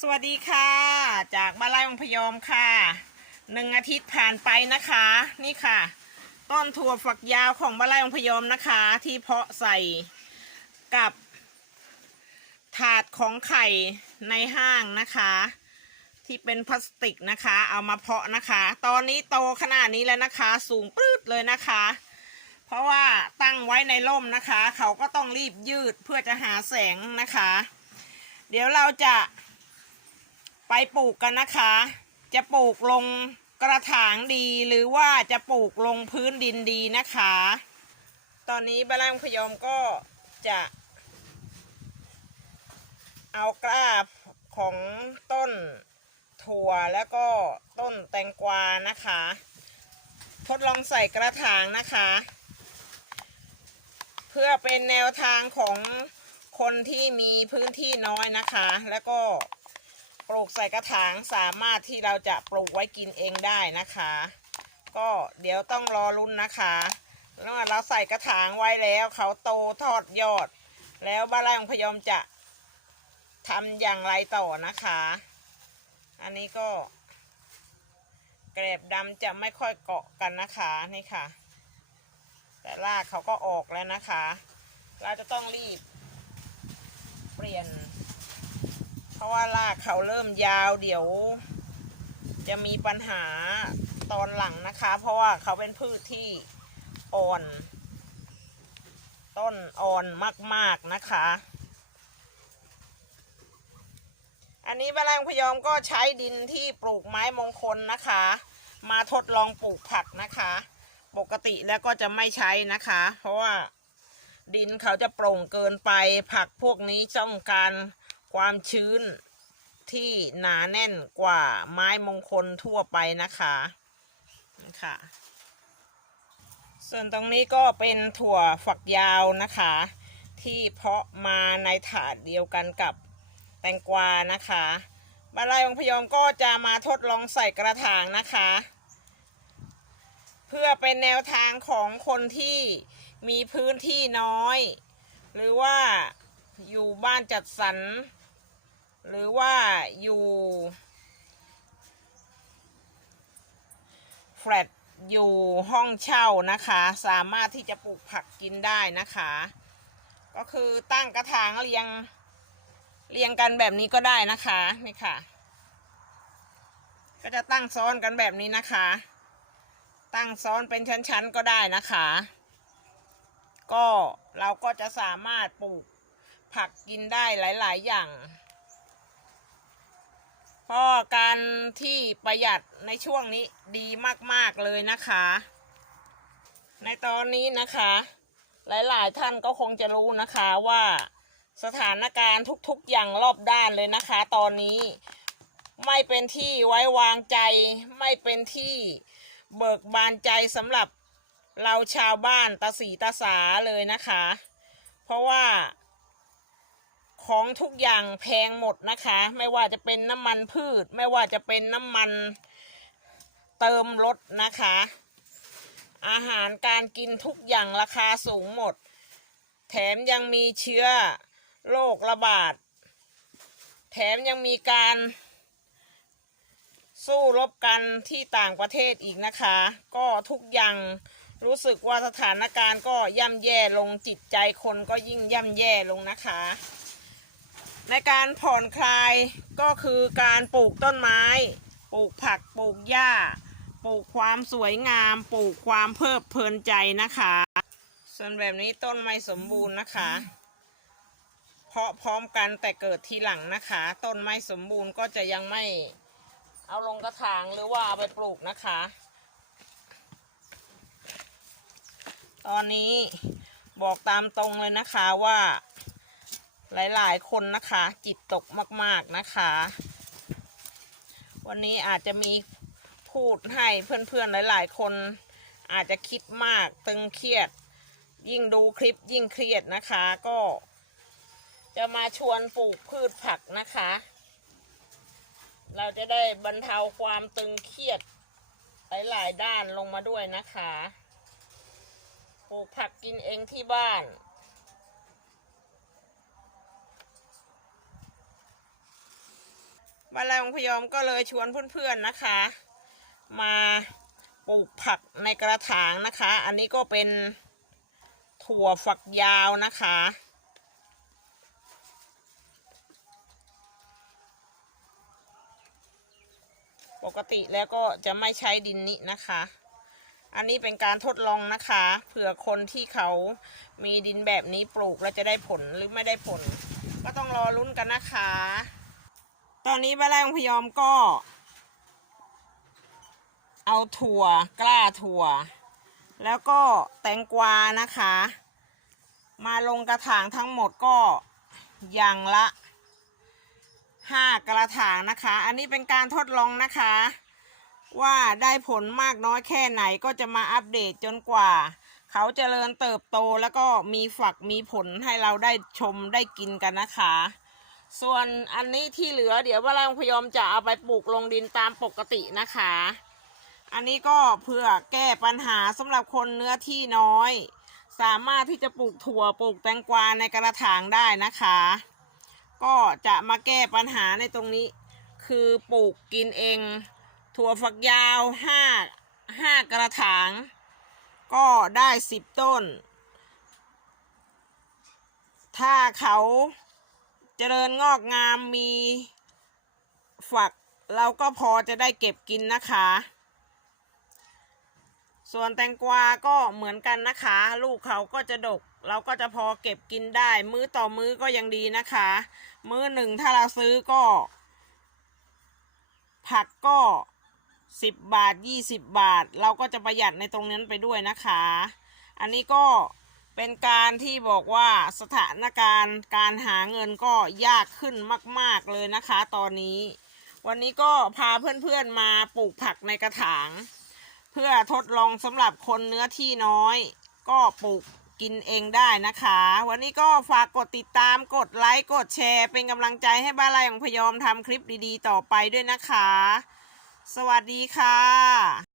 สวัสดีค่ะ จากบ้านไร่องพยอมค่ะหนึ่งอาทิตย์ผ่านไปนะคะ นี่ค่ะ ต้นถั่วฝักยาวของบ้านไร่องพยอมนะคะ ที่เพาะใส่กับ ถาดของไข่ในห้างนะคะ ที่เป็นพลาสติกนะคะ เอามาเพาะนะคะ ตอนนี้โตขนาดนี้แล้วนะคะ สูงปรืดเลยนะคะ เพราะว่าตั้งไว้ในร่มนะคะ เขาก็ต้องรีบยืดเพื่อจะหาแสงนะคะเดี๋ยวเราจะ ไปปลูกกันนะคะ จะปลูกลงกระถางดีหรือว่าจะปลูกลงพื้นดินดีนะคะ ตอนนี้บานแรมพยอมก็จะ เอากล้าของต้นถั่วแล้วก็ต้นแตงกวานะคะ ทดลองใส่กระถางนะคะ เพื่อเป็นแนวทางของคนที่มีพื้นที่น้อยนะคะ แล้วก็ ปลูกใส่กระถางสามารถที่เราจะปลูกไว้กินเองได้นะคะ ก็เดี๋ยวต้องรอรุ้นนะคะแล้วเราใส่กระถางไว้แล้วเขาโตทอดยอด แล้วบ้านไร่ของพยอมจะทำอย่างไรต่อนะคะ อันนี้ก็แกรบดำจะไม่ค่อยเกาะกันนะคะนี่ค่ะ แต่รากเขาก็ออกแล้วนะคะ เราจะต้องรีบเปลี่ยน ราะว่ารากเขาเริ่มยาวเดี๋ยว จะมีปัญหาตอนหลังนะคะ เพราะว่าเขาเป็นพืชที่อ่อน ต้นอ่อนมาก ๆนะคะ อันนี้บ้านแรงพยอมก็ใช้ดินที่ปลูกไม้มงคลนะคะ มาทดลองปลูกผักนะคะ ปกติแล้วก็จะไม่ใช้นะคะ เพราะว่าดินเขาจะโปร่งเกินไปผักพวกนี้ต้องการ ความชื้นที่หนาแน่นกว่าไม้มงคลทั่วไปนะคะนี่ค่ะส่วนตรงนี้ก็เป็นถั่วฝักยาวนะคะ ที่เพาะมาในถาดเดียวกันกับแตงกวานะคะบานไลองพยอมก็จะมาทดลองใส่กระถางนะคะ เพื่อเป็นแนวทางของคนที่มีพื้นที่น้อย หรือว่าอยู่บ้านจัดสรร หรือว่าอยู่แฟลตอยู่ห้องเช่านะคะ สามารถที่จะปลูกผักกินได้นะคะ ก็คือตั้งกระถางเรียงเรียงกันแบบนี้ก็ได้นะคะนี่ค่ะ ก็จะตั้งซ้อนกันแบบนี้นะคะ ตั้งซ้อนเป็นชั้นๆก็ได้นะคะ ก็เราก็จะสามารถปลูกผักกินได้หลาย ๆ อย่าง พราะการที่ประหยัดในช่วงนี้ดีมาก ๆ เลยนะคะ ในตอนนี้นะคะ หลาย ๆ ท่านก็คงจะรู้นะคะว่าสถานการณ์ทุก ๆ อย่างรอบด้านเลยนะคะ ตอนนี้ไม่เป็นที่ไว้วางใจ ไม่เป็นที่เบิกบานใจสำหรับเราชาวบ้านตาสีตาสาเลยนะคะ เพราะว่า ของทุกอย่างแพงหมดนะคะ ไม่ว่าจะเป็นน้ำมันพืช ไม่ว่าจะเป็นน้ำมันเติมรถนะคะ อาหารการกินทุกอย่างราคาสูงหมด แถมยังมีเชื้อโรคระบาด แถมยังมีการสู้รบกันที่ต่างประเทศอีกนะคะ ก็ทุกอย่างรู้สึกว่าสถานการณ์ก็ย่ำแย่ลงจิตใจคนก็ยิ่งย่ำแย่ลงนะคะ ในการผ่อนคลายก็คือการปลูกต้นไม้ ปลูกผักปลูกหญ้า ปลูกความสวยงาม ปลูกความเพลิดเพลินใจนะคะ ส่วนแบบนี้ต้นไม่สมบูรณ์นะคะเพาะพร้อมกันแต่เกิดทีหลังนะคะ ต้นไม่สมบูรณ์ก็จะยังไม่เอาลงกระถางหรือว่าเอาไปปลูกนะคะ ตอนนี้บอกตามตรงเลยนะคะว่า หลายๆ คนนะคะ จิตตกมาก ๆนะคะ วันนี้อาจจะมีพูดให้เพื่อนๆหลายๆ คนอาจจะคิดมากตึงเครียด ยิ่งดูคลิปยิ่งเครียดนะคะ ก็จะมาชวนปลูกพืชผักนะคะ เราจะได้บรรเทาความตึงเครียดหลายๆด้านลงมาด้วยนะคะ ปลูกผักกินเองที่บ้าน บ้านไร่องพยอมก็เลยชวนเพื่อนๆนะคะ มาปลูกผักในกระถางนะคะ อันนี้ก็เป็นถั่วฝักยาวนะคะ ปกติแล้วก็จะไม่ใช้ดินนี้นะคะ อันนี้เป็นการทดลองนะคะเผื่อคนที่เขามีดินแบบนี้ปลูกแล้วจะได้ผลหรือไม่ได้ผล ก็ต้องรอลุ้นกันนะคะ ตอนนี้บ้านไร่องพยอมก็ เอาถั่วกล้าถั่ว แล้วก็แตงกวานะคะ มาลงกระถางทั้งหมดก็อย่างละห้ากระถางนะคะ อันนี้เป็นการทดลองนะคะ ว่าได้ผลมากน้อยแค่ไหนก็จะมาอัปเดตจนกว่า เขาเจริญเติบโตแล้วก็มีฝักมีผลให้เราได้ชมได้กินกันนะคะ ส่วนอันนี้ที่เหลือเดี๋ยวว่าเราพยอมจะเอาไปปลูกลงดินตามปกตินะคะ อันนี้ก็เพื่อแก้ปัญหาสำหรับคนเนื้อที่น้อย สามารถที่จะปลูกถั่วปลูกแตงกวาในกระถางได้นะคะ ก็จะมาแก้ปัญหาในตรงนี้ คือปลูกกินเอง ถั่วฝักยาวห้าห้ากระถาง ก็ได้สิบต้น ถ้าเขา เจริญงอกงามมีฝักเราก็พอจะได้เก็บกินนะคะ ส่วนแตงกวาก็เหมือนกันนะคะ ลูกเขาก็จะดก เราก็จะพอเก็บกินได้ มื้อต่อมื้อก็ยังดีนะคะ มื้อหนึ่งถ้าเราซื้อก็ ผักก็สิบบาทยี่สิบบาท เราก็จะประหยัดในตรงนั้นไปด้วยนะคะ อันนี้ก็ เป็นการที่บอกว่าสถานการณ์การหาเงินก็ยากขึ้นมาก ๆ เลยนะคะ ตอนนี้ วันนี้ก็พาเพื่อนๆมาปลูกผักในกระถาง เพื่อทดลองสำหรับคนเนื้อที่น้อย ก็ปลูกกินเองได้นะคะ วันนี้ก็ฝากกดติดตามกดไลค์กดแชร์ เป็นกำลังใจให้บ้านไร่ของพยอมทำคลิปดีๆ ต่อไปด้วยนะคะ สวัสดีค่ะ